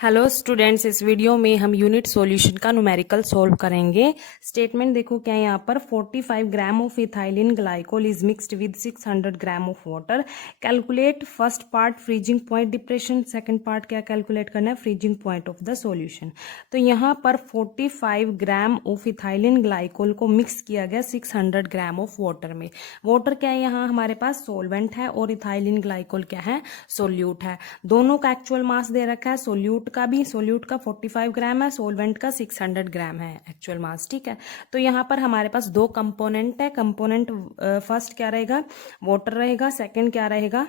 Hello students, इस video में हम यूनिट सॉल्यूशन का न्यूमेरिकल सॉल्व करेंगे। स्टेटमेंट देखो क्या है यहाँ पर। 45 gram of ethylene glycol is mixed with 600 gram of water. Calculate first part freezing point depression, second part क्या कैलकुलेट करना है, freezing point of the solution. तो यहाँ पर 45 ग्राम ऑफ इथाइलिन ग्लाइकोल को मिक्स किया गया 600 ग्राम ऑफ वाटर में। वाटर क्या है, यहाँ हमारे पास सोलवेंट है और इथाइलिन ग्लाइकोल क्या है, सोल्यूट है। दोनों का एक्चुअल मास दे रखा है, सोल्यूट का 45 ग्राम है, सोलवेंट का 600 ग्राम है एक्चुअल मास। ठीक है, तो यहाँ पर हमारे पास दो कंपोनेंट है। कंपोनेंट फर्स्ट क्या रहेगा, वाटर रहेगा, सेकंड क्या रहेगा,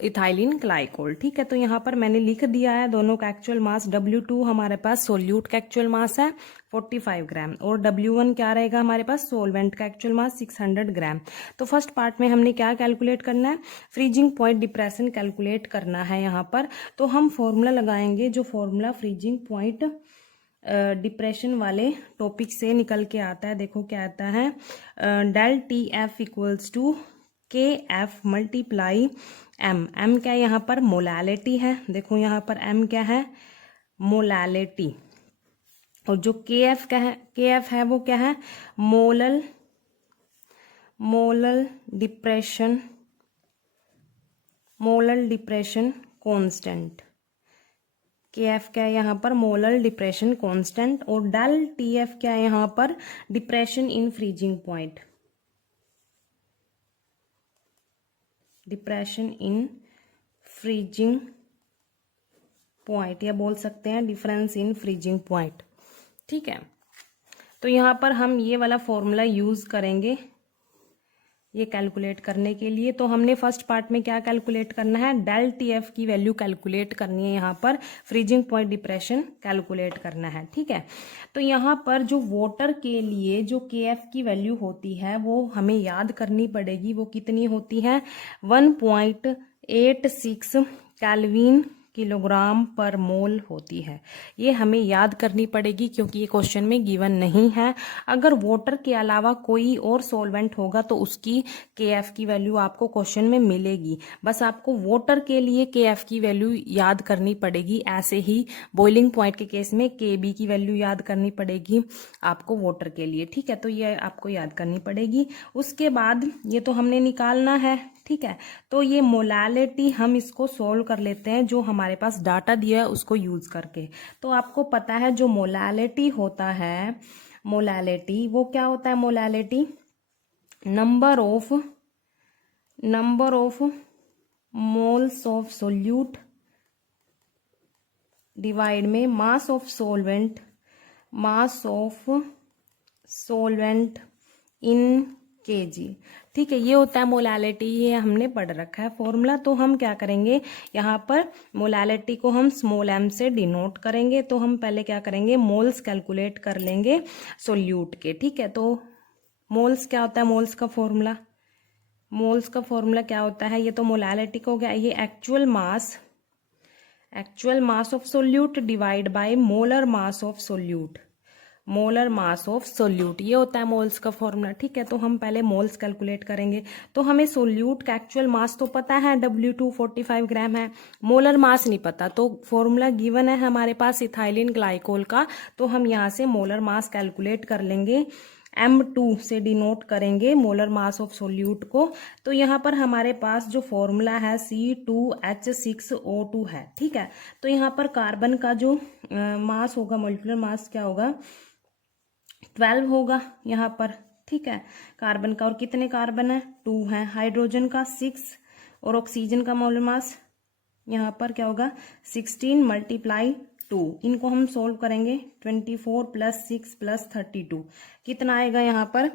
इथाइलिन ग्लाइकोल। ठीक है, तो यहाँ पर मैंने लिख दिया है दोनों का एक्चुअल मास। W2 हमारे पास सोल्यूट का एक्चुअल मास है 45 ग्राम और W1 क्या रहेगा हमारे पास, सोलवेंट का एक्चुअल मास 600 ग्राम। तो फर्स्ट पार्ट में हमने क्या कैलकुलेट करना है, फ्रीजिंग पॉइंट डिप्रेशन कैलकुलेट करना है यहाँ पर। तो हम फॉर्मूला लगाएंगे, जो फॉर्मूला फ्रीजिंग पॉइंट डिप्रेशन वाले टॉपिक से निकल के आता है। देखो क्या आता है, del TF equals to KF multiply M। M क्या है यहाँ पर, मोलैलिटी है। देखो यहाँ पर M क्या है, मोलैलिटी। और जो KF है वो क्या है, मोलल डिप्रेशन कांस्टेंट। KF क्या है यहाँ पर, मोलल डिप्रेशन कांस्टेंट। और डेल TF क्या है यहाँ पर, depression in freezing point, depression in freezing point, या बोल सकते हैं डिफरेंस इन फ्रीजिंग पॉइंट। ठीक है, तो यहाँ पर हम ये वाला फॉर्मूला यूज करेंगे ये कैलकुलेट करने के लिए। तो हमने फर्स्ट पार्ट में क्या कैलकुलेट करना है, डेल TF की वैल्यू कैलकुलेट करनी है, यहाँ पर फ्रीजिंग पॉइंट डिप्रेशन कैलकुलेट करना है। ठीक है, तो यहाँ पर जो वाटर के लिए जो KF की वैल्यू होती है वो हमें याद करनी पड़ेगी। वो कितनी होती है, 1.86 केल्विन किलोग्राम पर मोल होती है। ये हमें याद करनी पड़ेगी क्योंकि ये क्वेश्चन में गिवन नहीं है। अगर वाटर के अलावा कोई और सॉल्वेंट होगा तो उसकी KF की वैल्यू आपको क्वेश्चन में मिलेगी। बस आपको वाटर के लिए KF की वैल्यू याद करनी पड़ेगी। ऐसे ही बॉइलिंग पॉइंट के केस में KB की वैल्यू याद करनी पड़ेगी आपको वाटर के लिए। ठीक है, तो ये आपको याद करनी पड़ेगी। उसके बाद ये तो हमने निकालना है। ठीक है, तो ये मोलैलिटी हम इसको सोल्व कर लेते हैं, जो हमारे पास डाटा दिया है उसको यूज करके। तो आपको पता है जो मोलैलिटी होता है, मोलैलिटी वो क्या होता है, molality number of moles of solute divide में mass of solvent in kg। ठीक है, ये होता है मोलैलिटी, ये हमने पढ़ रखा है फॉर्मूला। तो हम क्या करेंगे, यहाँ पर मोलैलिटी को हम स्मॉल m से डिनोट करेंगे। तो हम पहले क्या करेंगे, मोल्स कैलकुलेट कर लेंगे सोल्यूट के। ठीक है, तो मोल्स क्या होता है, मोल्स का फॉर्मूला क्या होता है, ये तो मोलैलिटी को हो गया, ये actual mass of solute divide by molar mass of solute, ये होता है मोल्स का फॉर्मूला। ठीक है, तो हम पहले मोल्स कैलकुलेट करेंगे। तो हमें सोल्यूट का एक्चुअल मास तो पता है, W2 45 ग्राम है, मोलर मास नहीं पता। तो फॉर्मूला गिवन है हमारे पास इथाइलिन ग्लाइकोल का, तो हम यहाँ से मोलर मास कैलकुलेट कर लेंगे। M2 से डिनोट करेंगे मोलर मास ऑफ सोल्यूट को। तो यहाँ पर हमारे पास जो फॉर्मूला है C2H6O2 है। ठीक है, तो यहाँ पर कार्बन का जो मास होगा, मोलिकुलर मास क्या होगा, 12 होगा यहाँ पर। ठीक है, कार्बन का, और कितने कार्बन है, 2 है। हाइड्रोजन का 6 और ऑक्सीजन का मोलर मास यहाँ पर क्या होगा, 16 मल्टीप्लाई 2। इनको हम सोल्व करेंगे, 24 + 6 + 32 कितना आएगा यहाँ पर,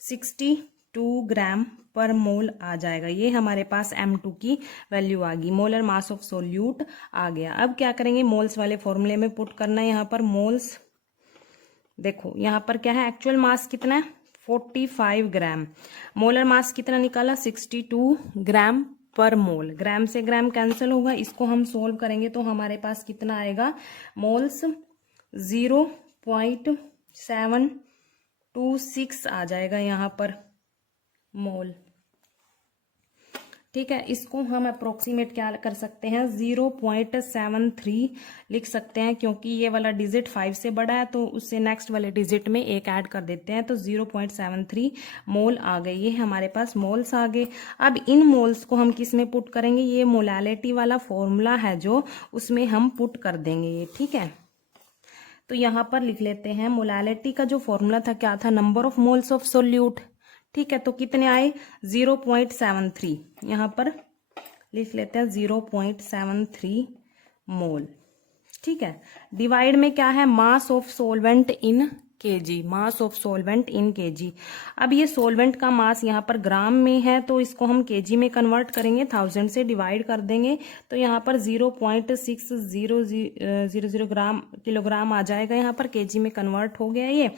62 ग्राम पर मोल आ जाएगा। ये हमारे पास M2 की वैल्यू आ गई, मोलर मास ऑफ सोल्यूट आ गया। अब क्या करेंगे, मोल्स वाले फॉर्मूले में पुट करना है। यहाँ पर मोल्स देखो, यहाँ पर क्या है, एक्चुअल मास कितना है, 45 ग्राम, मोलर मास कितना निकाला, 62 ग्राम पर मोल। ग्राम से ग्राम कैंसिल होगा, इसको हम सोल्व करेंगे तो हमारे पास कितना आएगा, मोल्स 0.726 आ जाएगा यहाँ पर मोल। ठीक है, इसको हम अप्रोक्सीमेट क्या कर सकते हैं, 0.73 लिख सकते हैं, क्योंकि ये वाला डिजिट 5 से बड़ा है तो उससे नेक्स्ट वाले डिजिट में एक ऐड कर देते हैं, तो 0.73 मोल आ गए। ये हमारे पास मोल्स आ गए। अब इन मोल्स को हम किस में पुट करेंगे, ये मोलालिटी वाला फॉर्मूला है जो, उसमें हम पुट कर देंगे ये। ठीक है, तो यहाँ पर लिख लेते हैं, मोलालिटी का जो फॉर्मूला था क्या था, number of moles of solute. ठीक है, तो कितने आए, 0.73। यहाँ पर लिख लेते हैं 0.73 मोल। ठीक है, डिवाइड में क्या है, मास of solvent in KG, mass of solvent in KG. अब ये सोलवेंट का मास यहाँ पर ग्राम में है, तो इसको हम केजी में कन्वर्ट करेंगे, 1000 से डिवाइड कर देंगे, तो यहाँ पर 0.6000 ग्राम किलोग्राम आ जाएगा, यहाँ पर केजी में कन्वर्ट हो गया ये।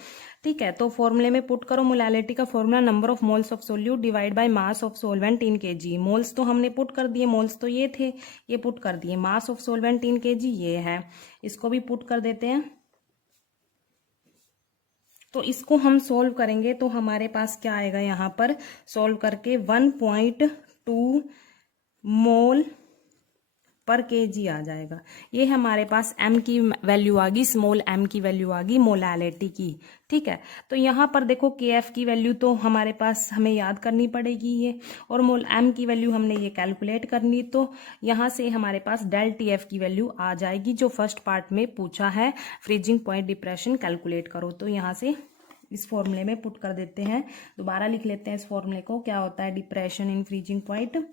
ठीक है, तो फॉर्मूले में पुट करो, मोलालिटी का formula number of moles of solute divide by mass of solvent in KG. Moles तो हमने पुट कर दिए, मोल्स तो ये थे, ये पुट कर दिए। मास ऑफ सोलवेंट इन केजी ये है, इसको भी पुट कर देते हैं। तो इसको हम सोल्व करेंगे तो हमारे पास क्या आएगा, यहाँ पर सोल्व करके 1.2 मोल पर केजी आ जाएगा। ये हमारे पास m की वैल्यू आ गई, स्मॉल m की वैल्यू आ गई मोलालिटी की। ठीक है, तो यहाँ पर देखो kf की वैल्यू तो हमारे पास हमें याद करनी पड़ेगी ये, और मोल m की वैल्यू हमने ये कैलकुलेट करनी, तो यहाँ से हमारे पास डेल TF की वैल्यू आ जाएगी जो फर्स्ट पार्ट में पूछा है, फ्रीजिंग पॉइंट डिप्रेशन कैलकुलेट करो। तो यहाँ से इस फॉर्मूले में पुट कर देते हैं, दोबारा लिख लेते हैं इस फॉर्मूले को। क्या होता है, depression in freezing point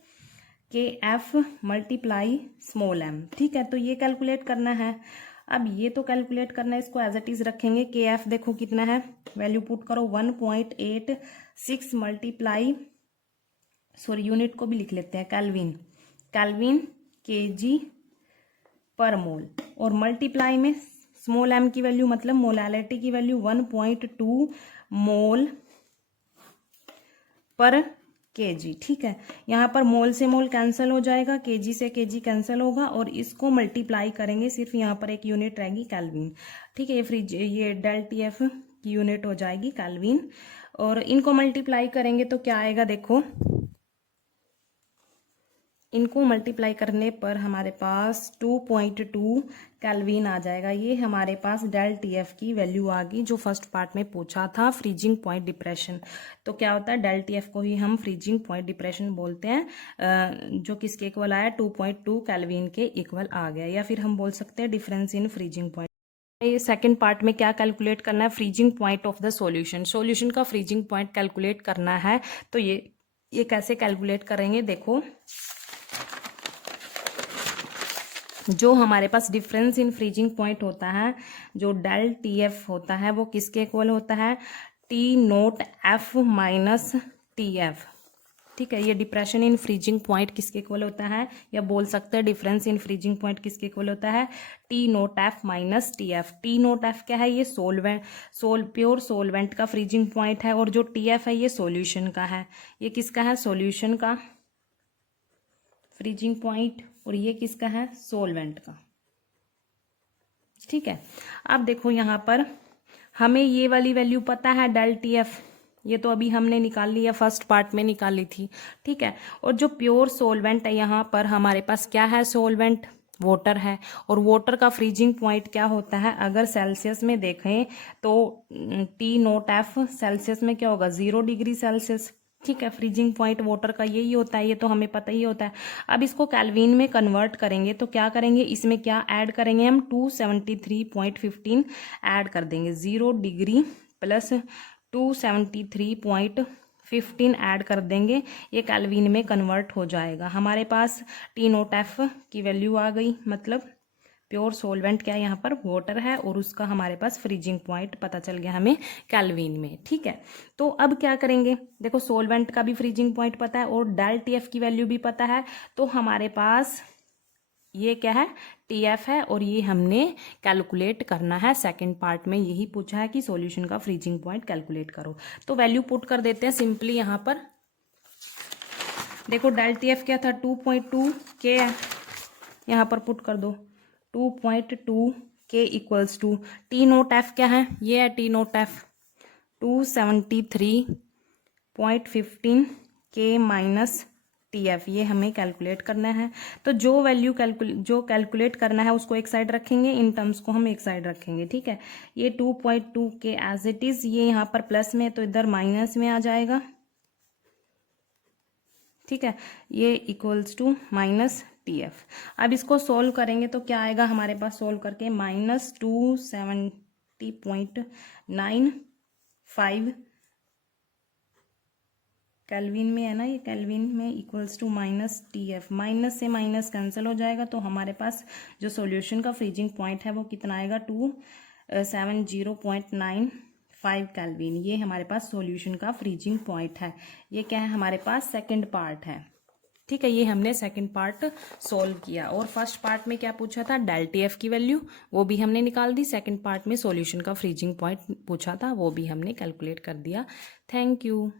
KF multiply small m। ठीक है, तो ये कैलकुलेट करना है। अब ये तो कैलकुलेट करना है, इसको एज इट इज रखेंगे। KF देखो कितना है, वैल्यू पुट करो 1.86 मल्टीप्लाई, सॉरी यूनिट को भी लिख लेते हैं, केल्विन, केल्विन केजी पर मोल, और मल्टीप्लाई में स्मॉल m की वैल्यू मतलब मोलालिटी की वैल्यू 1.2 मोल पर केजी। ठीक है, यहाँ पर मोल से मोल कैंसिल हो जाएगा, केजी से केजी कैंसिल होगा, और इसको मल्टीप्लाई करेंगे, सिर्फ यहाँ पर एक यूनिट रहेगी केल्विन। ठीक है, ये डेल TF की यूनिट हो जाएगी केल्विन, और इनको मल्टीप्लाई करेंगे तो क्या आएगा, देखो इनको मल्टीप्लाई करने पर हमारे पास 2.2 केल्विन आ जाएगा। ये हमारे पास डेल TF की वैल्यू आ गई जो फर्स्ट पार्ट में पूछा था, फ्रीजिंग पॉइंट डिप्रेशन। तो क्या होता है, डेल TF को ही हम फ्रीजिंग पॉइंट डिप्रेशन बोलते हैं, जो किसके इक्वल आया, 2.2 केल्विन के इक्वल आ गया, या फिर हम बोल सकते हैं डिफरेंस इन फ्रीजिंग पॉइंट। ये सेकंड पार्ट में क्या कैलकुलेट करना है, freezing point of the solution. Solution का फ्रीजिंग पॉइंट कैलकुलेट करना है, तो ये कैसे कैलकुलेट करेंगे, देखो जो हमारे पास डिफरेंस इन फ्रीजिंग पॉइंट होता है, जो डेल TF होता है, वो किसके इक्वल होता है, T0F माइनस TF। ठीक है, ये डिप्रेशन इन फ्रीजिंग पॉइंट किसके इक्वल होता है, या बोल सकते हैं डिफरेंस इन फ्रीजिंग पॉइंट किसके इक्वल होता है, T0F माइनस TF। T0F क्या है, ये प्योर सोलवेंट का फ्रीजिंग पॉइंट है, और जो TF है ये सॉल्यूशन का है। ये किसका है, सॉल्यूशन का फ्रीजिंग पॉइंट, और ये किसका है, सोलवेंट का। ठीक है, अब देखो यहाँ पर हमें ये वाली वैल्यू पता है डेल TF, ये तो अभी हमने निकाल लिया, फर्स्ट पार्ट में निकाली थी। ठीक है, और जो प्योर सोलवेंट है, यहाँ पर हमारे पास क्या है, सोलवेंट वाटर है, और वाटर का फ्रीजिंग पॉइंट क्या होता है, अगर सेल्सियस में देखें तो T0F सेल्सियस में क्या होगा, 0 डिग्री सेल्सियस। ठीक है, फ्रीजिंग पॉइंट वाटर का यही होता है, ये तो हमें पता ही होता है। अब इसको केल्विन में कन्वर्ट करेंगे तो क्या करेंगे, इसमें क्या ऐड करेंगे हम, 273.15 ऐड कर देंगे, 0 डिग्री प्लस 273.15 ऐड कर देंगे, ये केल्विन में कन्वर्ट हो जाएगा। हमारे पास T0F की वैल्यू आ गई, मतलब प्योर सोलवेंट क्या है, यहाँ पर वाटर है, और उसका हमारे पास फ्रीजिंग पॉइंट पता चल गया हमें केल्विन में। ठीक है, तो अब क्या करेंगे, देखो सोलवेंट का भी फ्रीजिंग पॉइंट पता है और डेल TF की वैल्यू भी पता है, तो हमारे पास ये क्या है, TF है, और ये हमने कैलकुलेट करना है। सेकंड पार्ट में यही पूछा है कि सॉल्यूशन का फ्रीजिंग पॉइंट कैलकुलेट करो, तो वैल्यू पुट कर देते हैं सिंपली। यहाँ पर देखो डेल TF क्या था, 2.2 के, यहाँ पर पुट कर दो 2.2 के इक्वल्स टू T0F क्या है, ये है T0F 273.15 के माइनस TF, ये हमें कैलकुलेट करना है। तो जो वैल्यू जो कैलकुलेट करना है उसको एक साइड रखेंगे, इन टर्म्स को हम एक साइड रखेंगे, ठीक है। ये 2.2 के एज इट इज, ये यहाँ पर प्लस में तो इधर माइनस में आ जाएगा, ठीक है। ये इक्वल्स टू माइनस TF। अब इसको सोल्व करेंगे तो क्या आएगा हमारे पास सोल्व करके, -270.95 केल्विन में है ना, ये केल्विन में equals to minus TF। Minus से माइनस कैंसिल हो जाएगा, तो हमारे पास जो सॉल्यूशन का फ्रीजिंग पॉइंट है वो कितना आएगा, 270.95 केल्विन। ये हमारे पास सॉल्यूशन का फ्रीजिंग पॉइंट है। ये क्या है हमारे पास, सेकंड पार्ट है, ठीक है। ये हमने सेकंड पार्ट सोल्व किया। और फर्स्ट पार्ट में क्या पूछा था, डेल TF की वैल्यू, वो भी हमने निकाल दी। सेकंड पार्ट में सॉल्यूशन का फ्रीजिंग पॉइंट पूछा था, वो भी हमने कैलकुलेट कर दिया। Thank you.